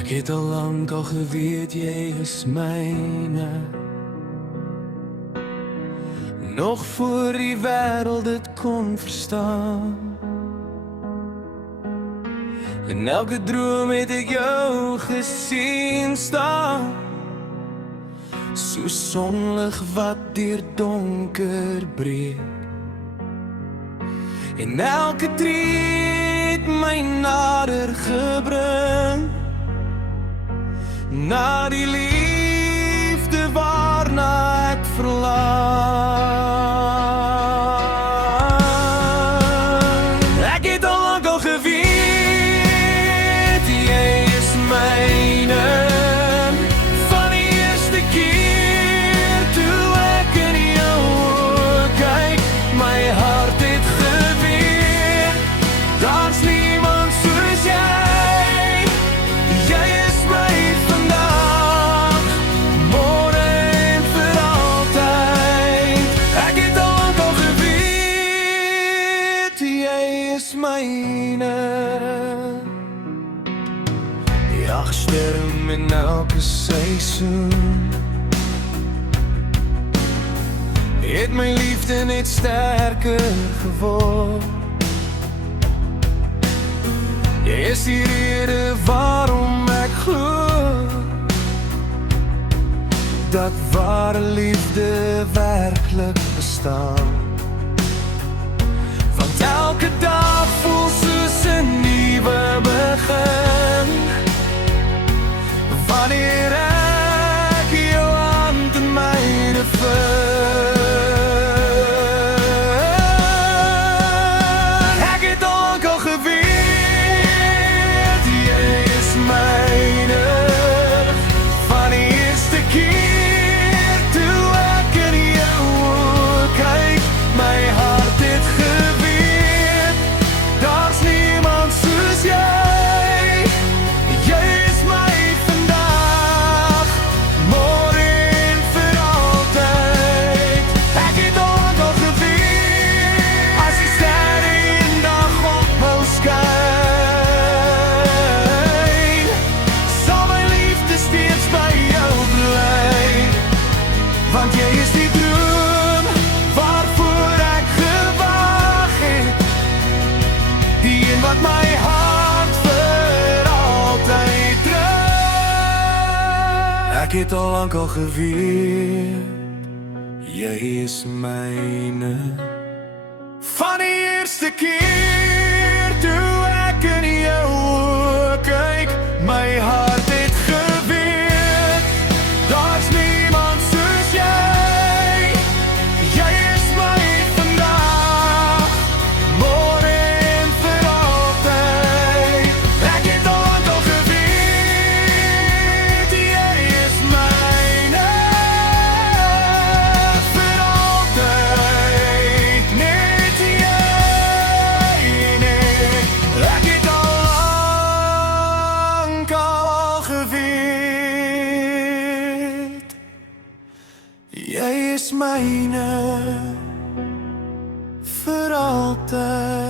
Ek het al lank al geweet jy is myne, nog voor die wêreld dit kon verstaan. In elke droom het ek jou gesien staan, soos sonlig wat deur donker breek. En elke tree het my nader gebring, na die liefde waarna ek verlang. Ek het al lank al geweet, jy is myne, van die eerste keer toe ek in jou oë kyk, my hart het geweet, daar's niemand soos jy. Jy is my vandag, môre en vir altyd. Ek het al lank al geweet, jy is myne. Jagsterm in elke seisoen, het my liefde net sterker geword. Jy is die rede waarom ek glo dat ware liefde werklik bestaan. Want elke dag voel soos 'n nuwe begin, wanneer ek jou hand in myne vind. Ek het al lank al geweet, jy is myne, van die eerste keer toe ek in jou oë kyk, my hart het geweet, daar's niemand soos jy. Jy is my vandag, môre en vir altyd. Ek het al lank al geweet, as die sterre eendag ophou skyn, sal my liefde steeds by jou bly. Want jy is die droom waarvoor ek gewag het, die een wat my hart vir altyd trek. Ek het al lank al geweet, jy is myne, van die eerste keer toe ek in jou oë kyk, my hart het geweet, daar's niemand soos jy. Jy is my vandag, môre en vir altyd. Ek het al lank al geweet, jy is myne, vir altyd. Net jy, nee. Ek het al lank al geweet, jy is myne, vir altyd.